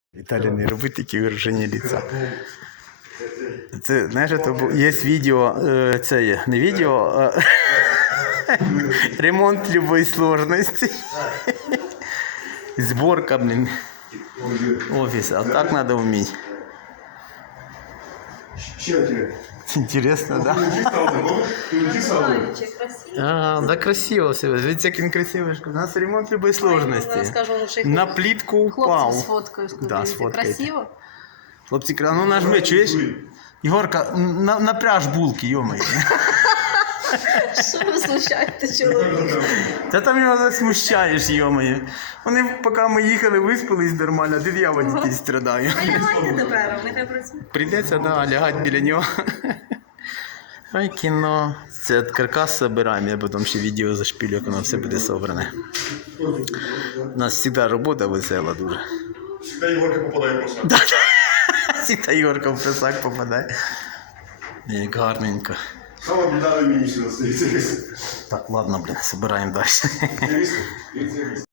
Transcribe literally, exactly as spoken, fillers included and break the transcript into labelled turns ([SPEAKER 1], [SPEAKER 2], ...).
[SPEAKER 1] Віталій, не роби такі вираження лица. Це, знаєш, це бу- є відео, е, це є, не відео, а ремонт любої сложності. Зборка, блін, офіс, а так треба вміти. Интересно, да? А, да, красиво все. Видите, як він красивий. У нас ремонт любої сложності. На плитку упав.
[SPEAKER 2] Хлопці сфоткаю,
[SPEAKER 1] Да,
[SPEAKER 2] скажу.
[SPEAKER 1] сфоткайте.
[SPEAKER 2] Красиво?
[SPEAKER 1] Хлопці, а ну нажми, чуєш? Єгорка, на, напряж булки, йомай.
[SPEAKER 2] Що ви смущаєте чоловіка?
[SPEAKER 1] Та там його засмущаєш, йомає. Вони, поки ми їхали, виспались нормально, а тут я в якийсь страдаю.
[SPEAKER 2] Ви лягайте тепер, нехай працює.
[SPEAKER 1] Прийдеться, да, лягати біля нього. Ой, кіно. Це от каркас собираємо, я потім ще відео зашпілю, як воно все буде собране. У нас завжди робота весела дуже.
[SPEAKER 3] Всегда Егорка попадает в просак.
[SPEAKER 1] Да, завжди Ігорка в просак попадає. Як гарненько.
[SPEAKER 3] Самое беда на мини всегда стоит.
[SPEAKER 1] Так, ладно, блін, собираємо далі.
[SPEAKER 3] Интересно? Интересно.